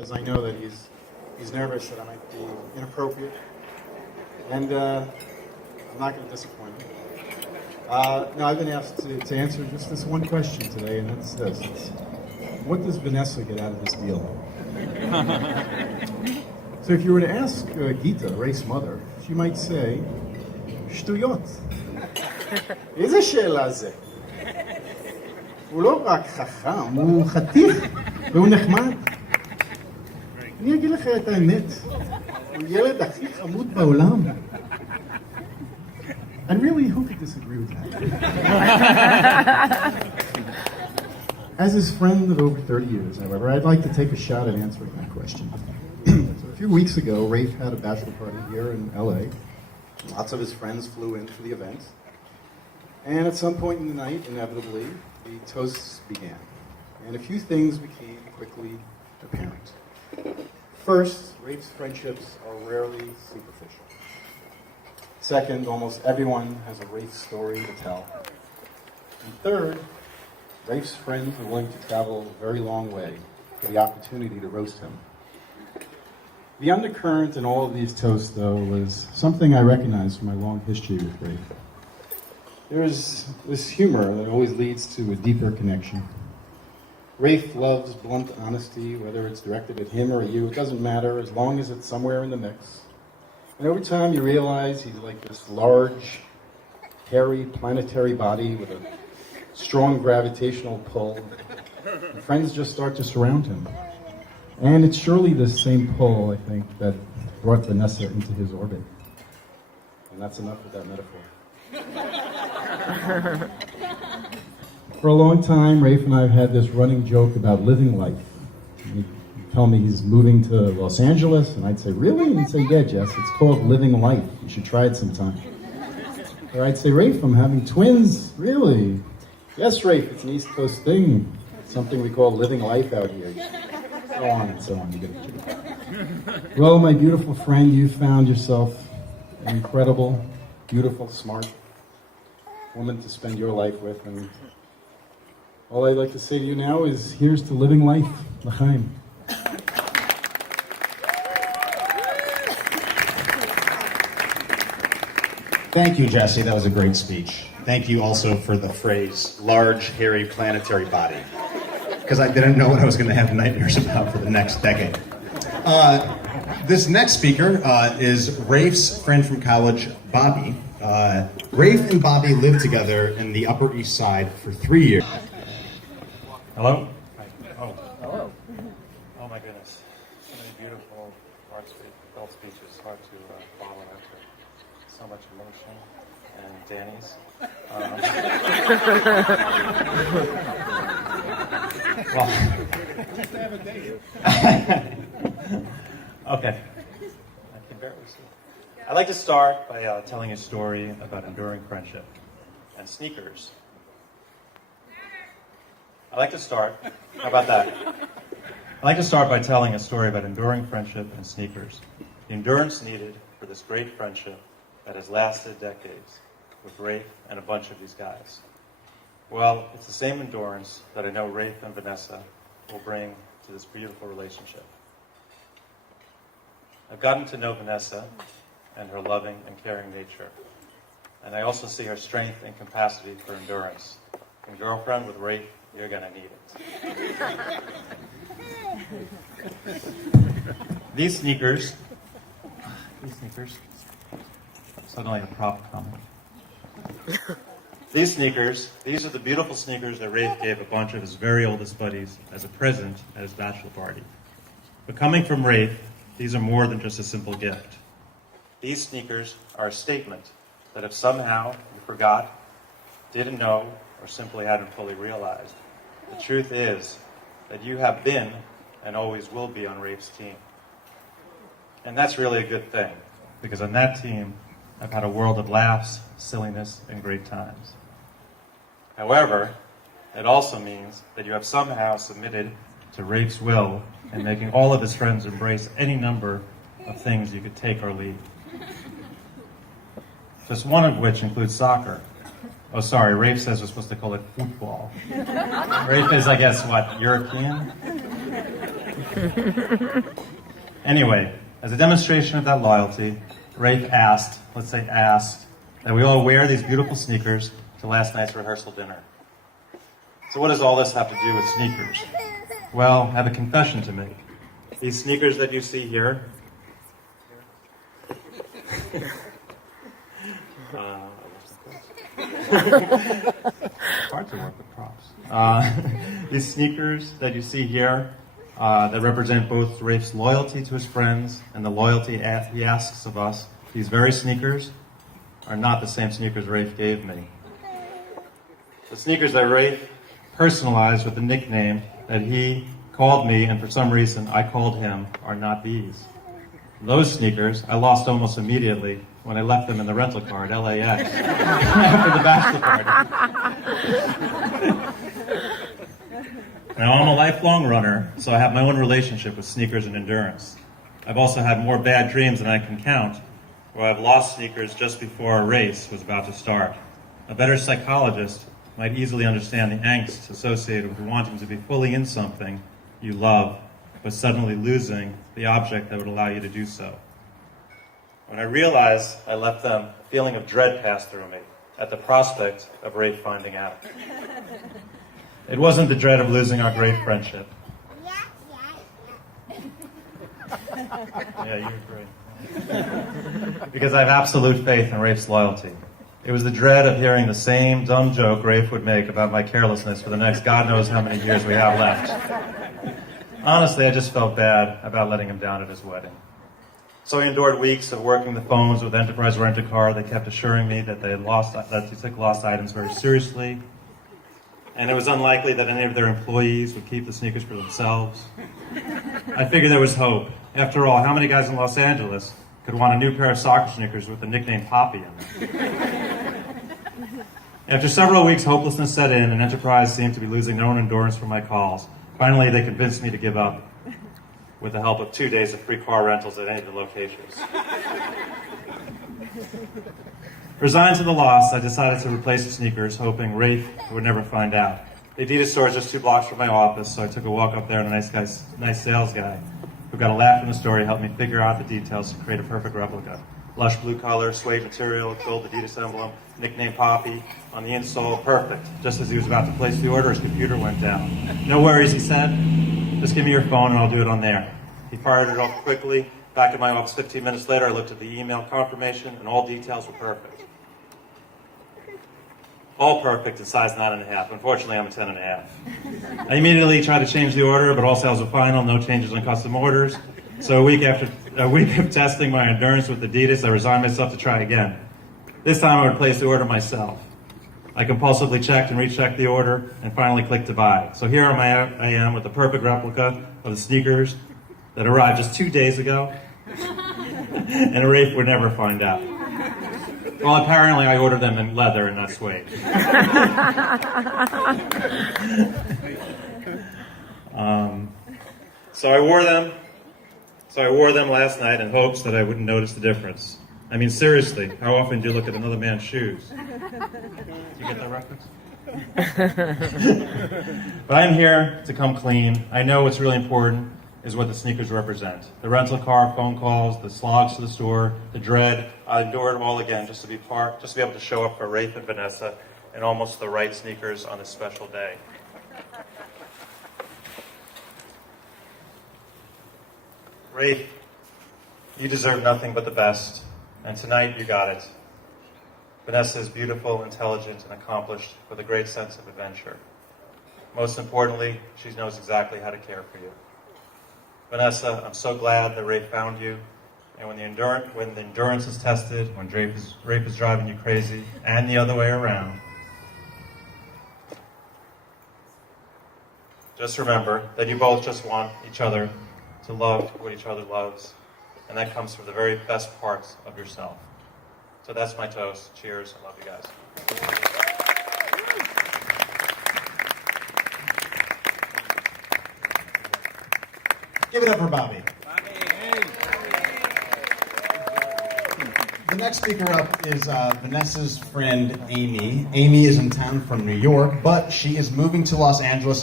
As I know that he's nervous that I might be inappropriate, and I'm not going to disappoint him. No, I've been asked to answer just this one question today, and that's this. What does Vanessa get out of this deal? So if you were to ask Gita, Rafe's mother, she might say, שטויות. איזה שאלה זה? הוא לא רק חכם, הוא חתיך והוא נחמד. אני אגיד לך את האמת, הוא ילד הכי חמוד בעולם. And really, who could disagree with that? As his friend of over 30 years, however, I'd like to take a shot at answering that question. So a few weeks ago, Rafe had a bachelor party here in LA. Lots of his friends flew in for the event. And at some point in the night, inevitably, the toasts began. And a few things became quickly apparent. First, Rafe's friendships are rarely superficial. Second, almost everyone has a Rafe story to tell. And third, Rafe's friends are willing to travel a very long way for the opportunity to roast him. The undercurrent in all of these toasts, though, was something I recognize from my long history with Rafe. There's this humor that always leads to a deeper connection. Rafe loves blunt honesty, whether it's directed at him or you, it doesn't matter, as long as it's somewhere in the mix. And over time you realize he's like this large, hairy, planetary body with a strong gravitational pull. And friends just start to surround him. And it's surely this same pull, I think, that brought Vanessa into his orbit. And that's enough with that metaphor. For a long time, Rafe and I have had this running joke about living life. He'd tell me he's moving to Los Angeles, and I'd say, really? And he'd say, yeah, Jess, it's called living life. You should try it sometime. Or I'd say, Rafe, I'm having twins. Really? Yes, Rafe, it's an East Coast thing. It's something we call living life out here. So on and so on. You get the joke. Well, my beautiful friend, you found yourself an incredible, beautiful, smart woman to spend your life with, and all I'd like to say to you now is, here's to living life, l'chaim. Thank you, Jesse. That was a great speech. Thank you also for the phrase, large, hairy, planetary body, because I didn't know what I was going to have nightmares about for the next decade. This next speaker is Rafe's friend from college, Bobby. Rafe and Bobby lived together in the Upper East Side for 3 years. Hello? Oh, hello. Oh my goodness. So many beautiful adult speeches, hard to follow after so much emotion and Danny's. Just have a date. Okay. I can barely see. I'd like to start by telling a story about enduring friendship and sneakers. I'd like to start by telling a story about enduring friendship and sneakers. The endurance needed for this great friendship that has lasted decades with Rafe and a bunch of these guys. Well, it's the same endurance that I know Rafe and Vanessa will bring to this beautiful relationship. I've gotten to know Vanessa and her loving and caring nature. And I also see her strength and capacity for endurance. And girlfriend, with Rafe, you're gonna need it. These sneakers, suddenly a prop comment. These are the beautiful sneakers that Rafe gave a bunch of his very oldest buddies as a present at his bachelor party. But coming from Rafe, these are more than just a simple gift. These sneakers are a statement that if somehow you forgot, didn't know, or simply hadn't fully realized, the truth is that you have been and always will be on Rafe's team. And that's really a good thing, because on that team, I've had a world of laughs, silliness, and great times. However, it also means that you have somehow submitted to Rafe's will in making all of his friends embrace any number of things you could take or leave. Just one of which includes soccer. Oh, sorry, Rafe says we're supposed to call it football. Rafe is, I guess, what, European? Anyway, as a demonstration of that loyalty, Rafe asked, that we all wear these beautiful sneakers to last night's rehearsal dinner. So what does all this have to do with sneakers? Well, I have a confession to make. These sneakers that you see here, hard to work with props. These sneakers that you see here, that represent both Rafe's loyalty to his friends and the loyalty he asks of us, these very sneakers are not the same sneakers Rafe gave me. The sneakers that Rafe personalized with the nickname that he called me, and for some reason I called him, are not these. Those sneakers I lost almost immediately when I left them in the rental car at LAX after the bachelor party. Now, I'm a lifelong runner, so I have my own relationship with sneakers and endurance. I've also had more bad dreams than I can count, where I've lost sneakers just before a race was about to start. A better psychologist might easily understand the angst associated with wanting to be fully in something you love, but suddenly losing the object that would allow you to do so. When I realized I left them, a feeling of dread passed through me at the prospect of Rafe finding out. It wasn't the dread of losing our great friendship. Yeah, you're great. Because I have absolute faith in Rafe's loyalty. It was the dread of hearing the same dumb joke Rafe would make about my carelessness for the next God knows how many years we have left. Honestly, I just felt bad about letting him down at his wedding. So I endured weeks of working the phones with Enterprise Rent-A-Car. They kept assuring me that they took lost items very seriously, and it was unlikely that any of their employees would keep the sneakers for themselves. I figured there was hope. After all, how many guys in Los Angeles could want a new pair of soccer sneakers with the nickname Poppy in them? After several weeks, hopelessness set in, and Enterprise seemed to be losing their own endurance for my calls. Finally, they convinced me to give up with the help of 2 days of free car rentals at any of the locations. Resigned to the loss, I decided to replace the sneakers, hoping Rafe would never find out. The Adidas store is just 2 blocks from my office, so I took a walk up there, and a nice sales guy who got a laugh from the story helped me figure out the details to create a perfect replica. Lush blue color, suede material, gold Adidas emblem, nickname Poppy on the insole, perfect. Just as he was about to place the order, his computer went down. No worries, he said. Just give me your phone and I'll do it on there. He fired it off quickly. Back in my office 15 minutes later, I looked at the email confirmation and all details were perfect. All perfect in size 9.5. Unfortunately, I'm a 10.5. I immediately tried to change the order, but all sales were final, no changes on custom orders. So a week of testing my endurance with Adidas, I resigned myself to try again. This time I would place the order myself. I compulsively checked and rechecked the order and finally clicked to buy. So here I am with the perfect replica of the sneakers that arrived just 2 days ago, and Rafe would never find out. Well, apparently I ordered them in leather and not suede. So I wore them last night in hopes that I wouldn't notice the difference. I mean, seriously, how often do you look at another man's shoes? Do you get that reference? But I'm here to come clean. I know what's really important is what the sneakers represent. The rental car, phone calls, the slogs to the store, the dread. I endured it all again just to be able to show up for Rafe and Vanessa in almost the right sneakers on this special day. Rafe, you deserve nothing but the best, and tonight you got it. Vanessa is beautiful, intelligent, and accomplished with a great sense of adventure. Most importantly, she knows exactly how to care for you. Vanessa, I'm so glad that Rafe found you, and when the endurance is tested, when Rafe is driving you crazy, and the other way around, just remember that you both just want each other to love what each other loves, and that comes from the very best parts of yourself. So that's my toast. Cheers. I love you guys. Give it up for Bobby. The next speaker up is Vanessa's friend, Amy. Amy is in town from New York, but she is moving to Los Angeles